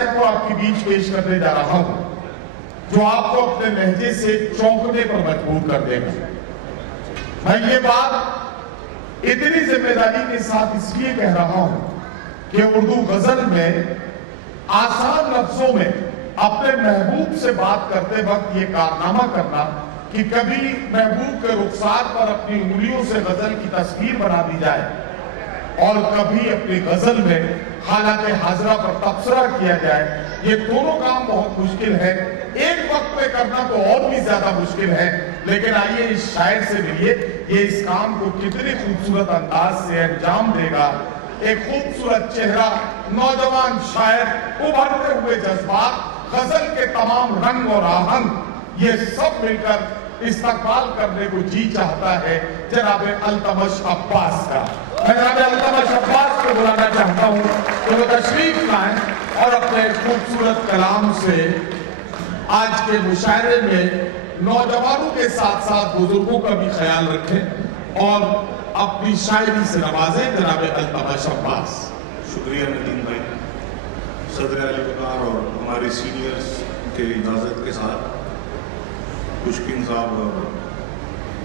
शायर को आपके बीच पेश करने जा रहा हूं, जो आपको अपने लहजे से चौंकने पर मजबूर कर देगा। मैं ये बात इतनी जिम्मेदारी के साथ इसलिए कह रहा हूं कि उर्दू गजल में आसान लफ्जों में अपने महबूब से बात करते वक्त ये कारनामा करना कि कभी महबूब के रुखसार पर अपनी उंगलियों से गजल की तस्वीर बना दी जाए और कभी अपनी गजल में हालात हाजरा पर तबसरा किया जाए, ये दोनों काम बहुत मुश्किल है। एक वक्त पे करना तो और भी ज्यादा मुश्किल है। लेकिन आइए इस शायर से मिलिए, ये इस काम को कितने खूबसूरत अंदाज से अंजाम देगा। एक खूबसूरत चेहरा, नौजवान शायर, उभरते हुए जज्बात, गजल के तमाम रंग और आहंग, ये सब मिलकर इस्तकबाल करने को जी चाहता है जनाब अल्तमश अब्बास का। मैं जनाब अल्तमश अब्बास को बुलाना चाहता हूं कि वो तशरीफ लाएं और अपने खूबसूरत कलाम से आज के मुशायरे में नौजवानों के साथ साथ बुजुर्गों का भी ख्याल रखें और अपनी शायरी से नवाजें जनाब अल्तमश अब्बास। शुक्रिया नदीम भाई। सदर अली वकार और हमारे सीनियर्स के इजाज़त के साथ पुष्किन साहब और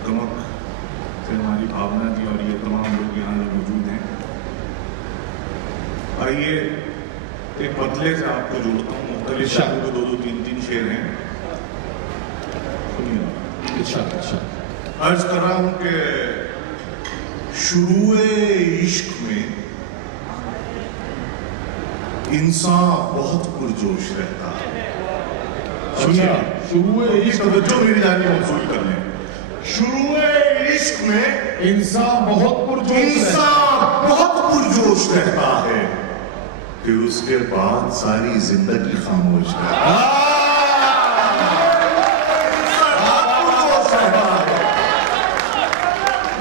गमक से हमारी भावना जी और ये तमाम लोग यहाँ जो मौजूद हैं, आइए एक बदले से आपको जोड़ता हूँ। मुख्तलिफ शायरों के दो तीन शेर हैं, सुनिए। अर्ज कर रहा हूँ कि शुरुए इश्क में इंसान बहुत पुरजोश रहता है। सुनिए, शुरुए इश्क जो मेरी जानी मंसूर कर लें। शुरुए इश्क में इंसान बहुत पुरजोश रहता है, फिर उसके बाद सारी जिंदगी खामोश रहता है।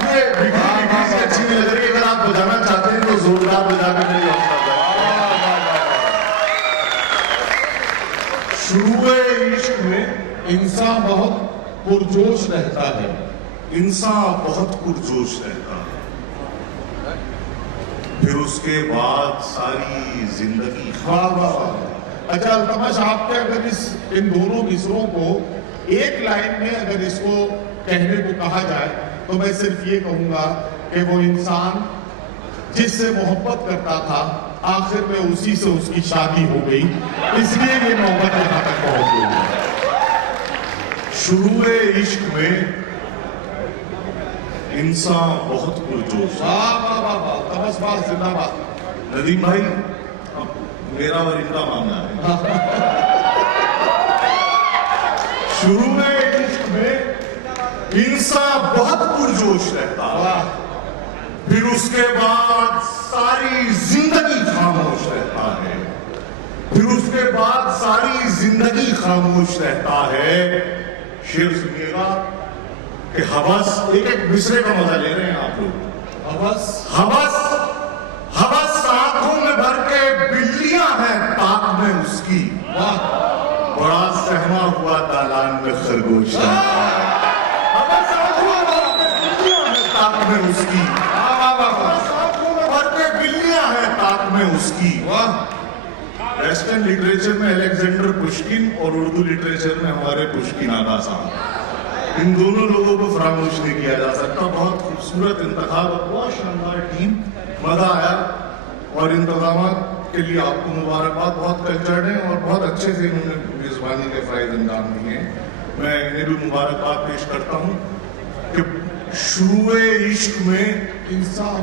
ये बिगड़ी से अच्छी नहीं लग रही। अगर आप बजाना चाहते हैं तो जोरदार बजा के मेरी हौसला। शुरुए इश्क में इंसान बहुत पुरजोश रहता है, इंसान बहुत पुरजोश रहता है, फिर उसके बाद सारी जिंदगी। अच्छा अल्तमश, आपके अगर इन दोनों मिसरों को एक लाइन में अगर इसको कहने को कहा जाए तो मैं सिर्फ ये कहूंगा कि वो इंसान जिससे मोहब्बत करता था आखिर में उसी से उसकी शादी हो गई, इसलिए ये नौबत यहाँ तक पहुंच गई। शुरुए इश्क में इंसान बहुत पुरजोश। वाह जिंदाबाद। नदीम भाई, मेरा और इनका मामला है। शुरुए इश्क में इंसान बहुत पुरजोश रहता है, फिर उसके बाद सारी जिंदगी खामोश रहता है, फिर उसके बाद सारी जिंदगी खामोश रहता है। शेर सुनिएगा कि हवस, एक एक मिसरे का मजा ले रहे हैं आप लोग। हवस हवस हवस आंखों में भर के बिल्लियां हैं ताक में उसकी। वाह, बड़ा सहमा हुआ दालान में खरगोश रहता है। हवस आंखों में भर के बिल्लियां हैं ताक में उसकी। में उसकी। वाह। वेस्टर्न लिटरेचर में अलेक्जेंडर पुष्किन और उर्दू लिटरेचर में हमारे पुष्किन आगा साहब, इन दोनों लोगों को फरामोश नहीं किया जा सकता। बहुत खूबसूरत इंतखाब, बहुत शानदार टीम, मजा आया और इंतजाम के लिए आपको मुबारकबाद। बहुत कल्चर्ड है और बहुत अच्छे से इन्होंने मेजबानी के फ़राइज़ अंजाम दिए हैं। मैं इन्हें भी मुबारकबाद पेश करता हूँ कि शुरुए इश्क में इंसान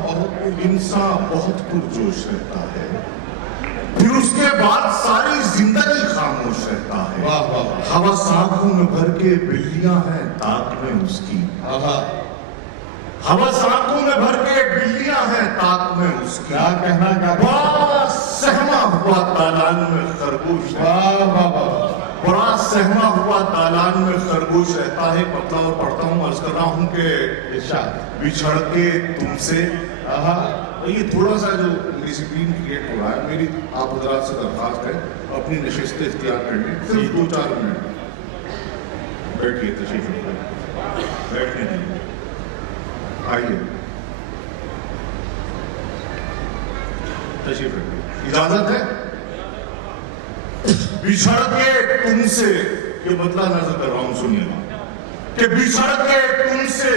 बहुत पुरजोश रहता है, फिर उसके बाद सारी जिंदगी खामोश रहता है। वाह वाह। हवस आंखों में भर के बिल्लियां हैं ताक में उसकी। हवस आंखों में भर के बिल्लियां हैं ताक में उसकी। क्या कहना बड़ा सहमा हुआ दालान में खरगोश। वाह वाह वाह। बड़ा सहमा हुआ दालान में खरगोश रहता है। पतला और पढ़ता हूँ, अर्ज कर रहा हूँ कि बिछड़ के तुमसे। ये थोड़ा सा जो डिसिप्लिन क्रिएट हो रहा है, मेरी आप हजरात से दरख्वास्त है अपनी नशिस्तें इख्तियार कर लें, सिर्फ 2-4 मिनट बैठिए, तशरीफ बैठने दीजिए, आइए तशरीफ रखिए, इजाजत है। बिछड़ के तुमसे, ये बदला नजर कर रहा हूं, सुनिएगा, कि बिछड़ के तुमसे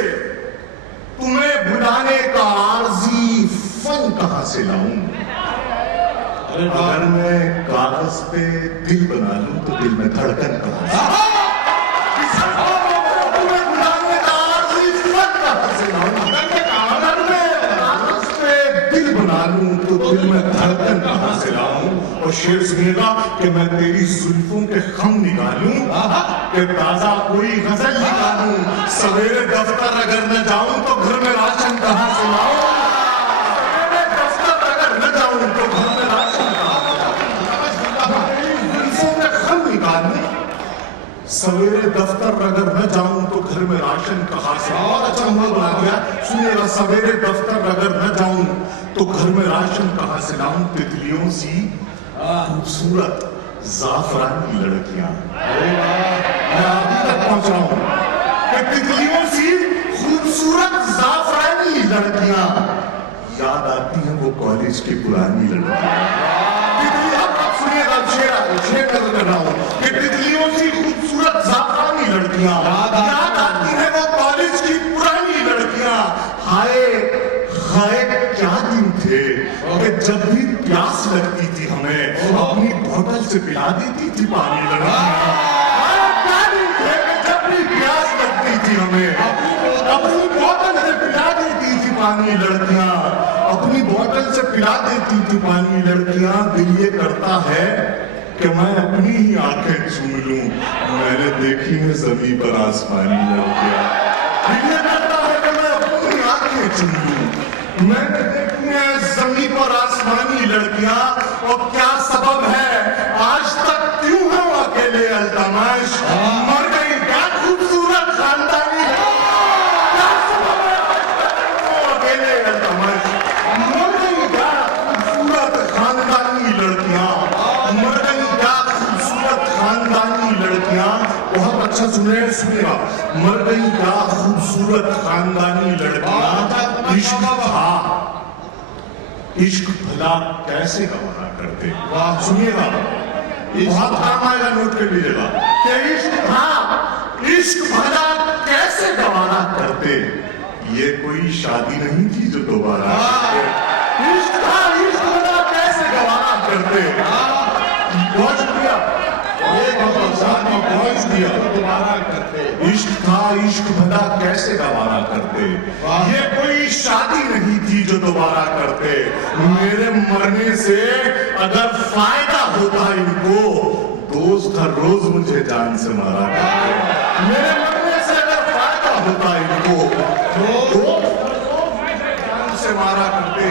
तुम्हें भुलाने का आरजी फन कहां से लाऊं? अगर मैं कागज पे दिल बना लूं तो दिल में धड़कन कहां से? तुम्हें भुलाने का आरजी फन कहां से लाऊं? अगर मैं कागज पे दिल बना लूं तो दिल में धड़कन कहां से लाऊं? और शेर सुनिएगा कि मैं तेरी जुल्फों के खम निकालूं, कि ताजा कोई गजल निकालूं, सवेरे दफ्तर अगर न जाऊं तो घर में राशन कहां से लाऊं? सवेरे दफ्तर अगर न जाऊं तो घर में राशन कहां से लाऊं? तेरी जुल्फों के खम निकालूं, सवेरे दफ्तर अगर न जाऊं तो घर में राशन कहां से? और अच्छा हुआ बना दिया, सुनिएगा, सवेरे दफ्तर अगर न जाऊं तो घर में राशन कहां से लाऊं? तितलियों सी खूबसूरत जाफरानी लड़कियां, मैं अभी तक पहुंच रहा हूं, कि तितलियों सी खूबसूरत जाफरानी लड़कियां याद आती हैं वो कॉलेज की पुरानी लड़कियां। अब सुनिएगा, शेर कर रहा हूं कि तितलियों सी खूबसूरत जाफरानी लड़कियां याद आती हैं वो कॉलेज की पुरानी लड़कियां। हाय हाय क्या दिन थे कि जब भी प्यास लगती थी हमें अपनी बोतल से पिला देती थी पानी लड़कियां। हाय क्या दिन थे कि जब भी प्यास लगती थी हमें अपनी बोतल से पिला देती थी पानी लड़कियां, अपनी बोतल से पिला देती थी पानी लड़कियां। दिल ये करता है कि मैं अपनी ही आंखें चूम लूं, मैंने देखी है जमीन पर आसमानी लड़कियां। दिल ये करता है कि मैं अपनी आंखें चूम लूं, मैंने देखी है जमीन पर आसमानी लड़कियां। और क्या सबब है आज तक क्यों है वो अकेले अल्तमाश? मर गई क्या खूबसूरत खानदानी? क्या सबब है आज तक वो अकेले अल्तमाश? मर गई क्या खूबसूरत खानदानी लड़कियां? मर गई क्या खूबसूरत खानदानी लड़कियां? बहुत अच्छा सुनेगा, मर गई क्या खूबसूरत खानदानी लड़कियां। इश्क था, इश्क भला कैसे गवारा करते? सुनिएगा, बहुत काम आएगा, नोट कर लीजिएगा, कि इश्क था, इश्क भला कैसे गवारा करते? ये कोई शादी नहीं थी जो दोबारा करते। इश्क था, इश्क भला कैसे गवारा करते? बहुत शुक्रिया, बहुत शुक्रिया। दोबारा करते, इश्क था, इश्क भला कैसे गवारा करते? ये कोई शादी नहीं थी जो दोबारा करते। मेरे मरने से अगर फायदा होता इनको, दोस्त हर रोज मुझे जान से मारा करते। मेरे मरने से अगर फायदा होता इनको, दोस्त हर रोज मुझे जान से मारा करते।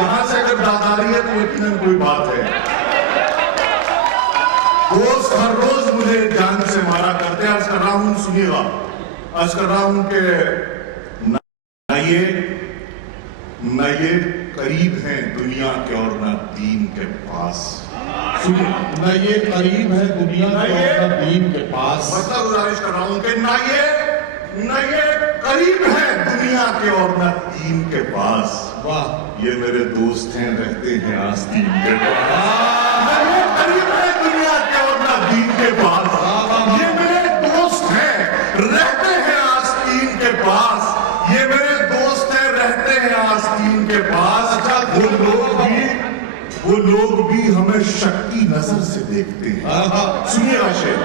यहां से अगर दादारी है तो यकीनन कोई बात है। दोस्त हर रोज मुझे जान से मारा करते। अर्ज कर रहा हूं, सुनिएगा, अर्ज कर रहा हूं कि न ये करीब हैं दुनिया के और न दीन के पास। सुनिए, न ये करीब है दुनिया के और न दीन के पास। मतलब गुजारिश कर रहा हूं कि न ये करीब है दुनिया के और न दीन के पास। वाह, ये मेरे दोस्त हैं, रहते हैं आस्तीन के पास। न ये करीब है दुनिया के और न दीन के पास। ये मेरे दोस्त हैं, रहते हैं आस्तीन के पास। ये मेरे दोस्त हैं, रहते हैं आस्तीन के पास। वो लोग भी हमें शक की नजर से देखते हैं। सुनिएगा शेर,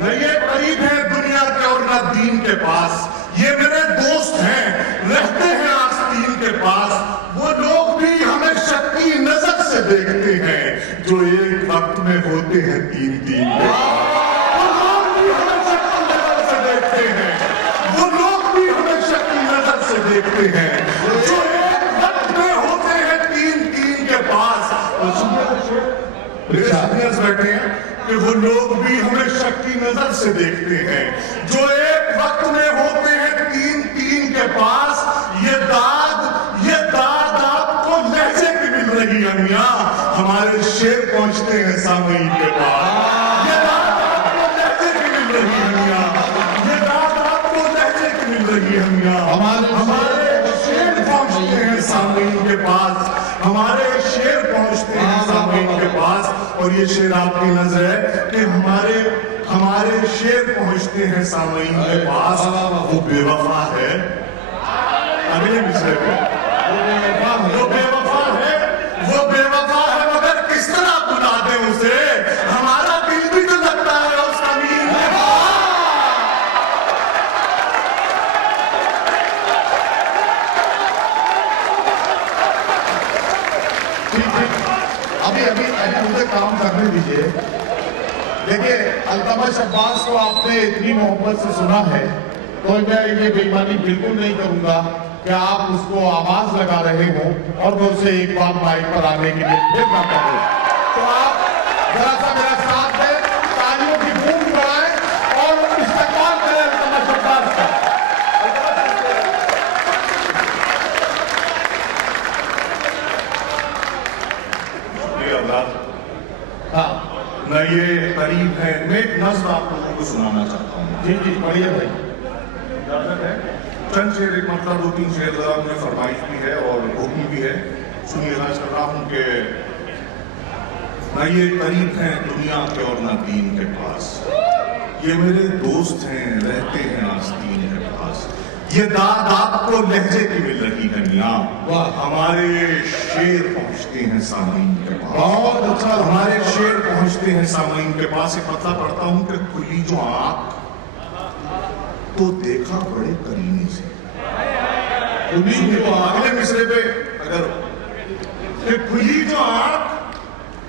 न ये करीब है दुनिया के और न दीन के पास। ये मेरे दोस्त हैं, रहते हैं आस्तीन के पास। वो लोग भी हमें शक की नजर से देखते हैं, जो एक वक्त में होते हैं तीन तीन के पास। वो लोग भी हमें शक की नजर से देखते हैं, वो लोग भी हमें शक की नजर से देखते हैं, जो एक वक्त में होते हैं तीन तीन के पास। और बैठे हैं कि वो लोग भी हमें शक की नजर से देखते हैं, जो एक वक्त में होते हैं तीन तीन के पास। ये दाद आपको लहजे की मिल रही है मियां, हमारे शेर पहुंचते हैं सामईन के पास। ये दाद आपको लहजे की मिल रही है मियां, ये दाद आपको लहजे की मिल रही है मियां, हमारे शेर पहुंचते हैं हैं सामईन के पास, हमारे शेर पहुंचते हैं सामईन के पास। और ये शेर आपकी नजर है कि हमारे शेर पहुंचते हैं सामईन के पास। वो बेवफा है, अगले मिसरे पे वो बेवफा है, वो बेवफा है, मगर किस तरह बुला दें उसे, हमारा दिल भी तो लगता है उस अमीन के पास। अभी मुझे काम करने दीजिए। देखिए, अल्तमश अब्बास को आपने इतनी मोहब्बत से सुना है, तो मैं ये बेईमानी बिल्कुल नहीं करूंगा कि आप उसको आवाज लगा रहे हो और मैं उसे एक बार माइक पर आने के लिए फिर ना कहूं। तो आप जरा सा मेरा साथ दें, तालियों की बूंद बढ़ाएं और इस्तेमाल करें अल्तमश अब्बास का। हाँ, मैं ये करीब है, मैं एक नज़्म आप लोगों को सुनाना चाहता हूँ। जी जी, बढ़िया भाई। चंद शेर, एक मतलब 2-3 शेर जरा मुझे फरमाइश भी है और हुक्म भी है, सुनिएगा। कर रहा हूँ कि न ये करीब हैं दुनिया के और न दीन के पास, ये मेरे दोस्त हैं रहते हैं आस्तीन के पास। ये दाद आपको लहजे की मिल रही है मियां, हमारे शेर पहुंचते हैं सामईन के पास। बहुत अच्छा, हमारे शेर पहुंचते हैं सामईन के पास। एक पता पढ़ता हूं कि खुली जो आंख तो देखा बड़े करीने से, खुली जो अगले मिसरे पे अगर कि खुली जो आंख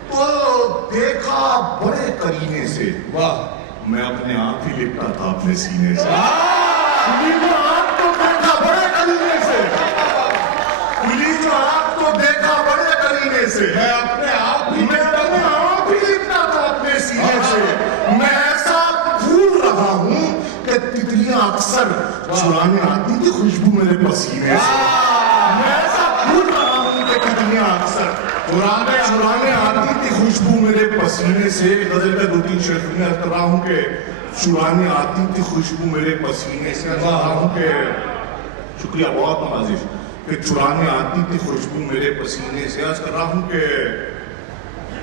तो देखा बड़े करीने से, वाह, मैं अपने आप ही लिपटा था अपने सीने से। खुली जो आंख तो देखा बड़े करीने से, खुली जो आंख तो देखा बड़े करीने से, मैं अपने आप ही लिपटा था अपने सीने से। मैं ऐसा भूल रहा हूं कि तितलियां अक्सर चुराने आती थी खुशबू मेरे पसीने से। मैं ऐसा भूल रहा हूं कि तितलियां अक्सर चुराने आती थी खुशबू मेरे पसीने से। गजल का 2-3 शेर सुनिए। कर रहा हूं कि चुराने आती थी खुशबू मेरे पसीने से। कह रहा हूं कि शुक्रिया, बहुत नवाजिश, कि चुराने आती थी खुशबू मेरे पसीने से। आज कर रहा हूं कि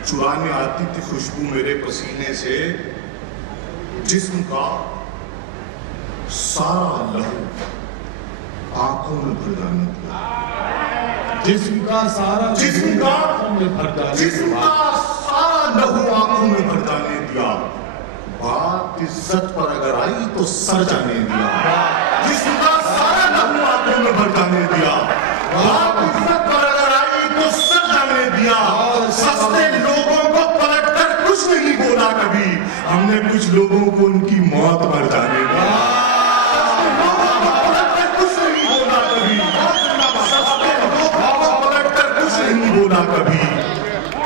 चुराने आती थी खुशबू मेरे पसीने से, जिस्म का सारा लहू आंखों में भर जाने दिया। जिस्म का सारा जिस्म का सारा सारा लहू आंखों में भर जाने दिया। बात इज्जत पर अगर आई तो सर जाने दिया। जिस्म का सारा लहू आंखों में भर जाने दिया। बात इज्जत पर अगर आई तो सर जाने दिया। सस्ते लोगों को पलट कर कुछ नहीं बोला कभी, हमने कुछ लोगों को उनकी मौत मर जाने दिया। सस्ते लोगों को पलट कर कुछ नहीं बोला कभी, सस्ते लोगों को पलट कर कुछ नहीं बोला कभी,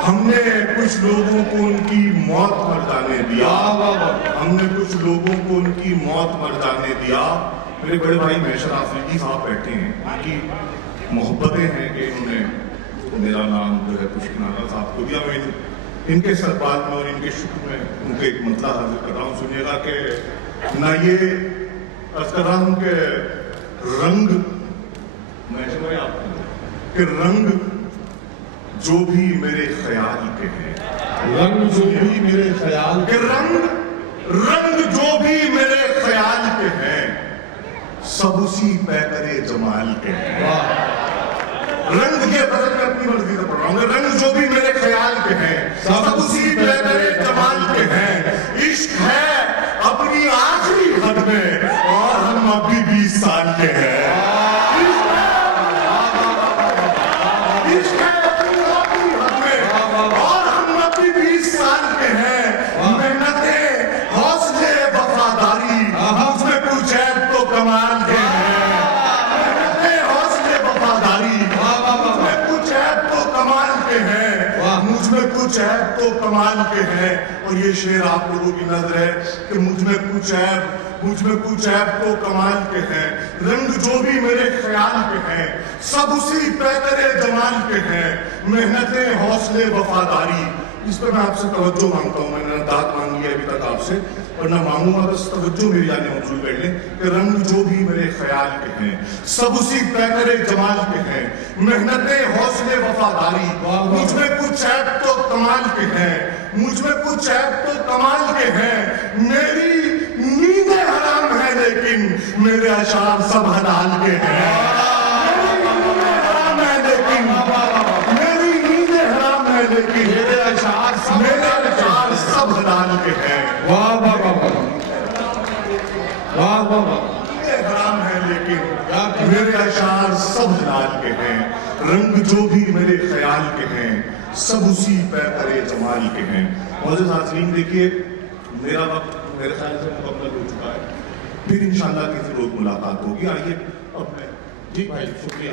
हमने कुछ लोगों को उनकी मौत मर जाने दिया। हमने कुछ लोगों को उनकी मौत मर जाने दिया। मेरे बड़े भाई महशर आफरीदी साहब बैठे हैं, उनकी मोहब्बतें हैं कि इन्होंने मेरा नाम जो है पुष्किन आगा साहब को दिया। मैं इनके सरबात में और इनके शुक्र में उनके एक मतलब हाजिर कर रहा हूँ। सुनिएगा कि ना ये अर्ज कर रहा हूँ कि रंग, महशर भाई आप कि रंग जो भी मेरे ख्याल के हैं, रंग जो भी मेरे ख्याल के रंग जो भी मेरे ख्याल के हैं, सब उसी पैकरे जमाल के हैं। रंग ये बदल मैं अपनी मर्जी से पढ़ रहा हूँ। रंग जो भी मेरे ख्याल के हैं, सब उसी पैकरे जमाल के हैं। इश्क है अपनी आखिरी हद में और हम अभी 20 साल के हैं। इश्क है अपनी आखिरी हद में और हम अभी 20 साल के हैं। मेहनतें, हौसले, वफादारी, मुझमें कुछ ऐब तो कमाल के हैं। मेहनतें, हौसले, वफादारी, मुझमें कुछ ऐब तो कमाल के हैं। मुझमें कुछ ऐब तो कमाल के हैं। और ये शेर आप लोगों की नजर है कि मुझमें कुछ ऐब तो कमाल के हैं। रंग जो भी मेरे ख्याल के हैं, सब उसी पैकरे जमाल के हैं। मेहनतें, हौसले, वफादारी, इस पर मैं आपसे तवज्जो मांगता हूँ। मैंने दाद मांगी है अभी तक आपसे और न मांगूंगा, बस तवज्जो मेरी जाने मौजूद बैठ लें कि रंग जो भी मेरे ख्याल के हैं सब उसी पैकरे जमाल के हैं। मेहनतें हौसले वफादारी मुझ में कुछ ऐप तो कमाल के हैं, मुझ में कुछ ऐप तो कमाल के हैं। मेरी नींदें हराम है लेकिन मेरे अशार सब हलाल के हैं। मेरी नींदें हराम है लेकिन मेरे अशार सब हलाल के हैं। वाह वाह वाह वाह वाह वाह। हराम है लेकिन मेरे अशार सब हलाल के हैं। रंग जो भी मेरे ख्याल के हैं सब उसी पैकरे जमाल के हैं। मौजूद हाज़रीन, देखिए मेरा वक्त मेरे ख्याल से मुकम्मल हो चुका है। फिर इंशाल्लाह किसी रोज मुलाकात होगी। आइए अब मैं जी भाई, शुक्रिया।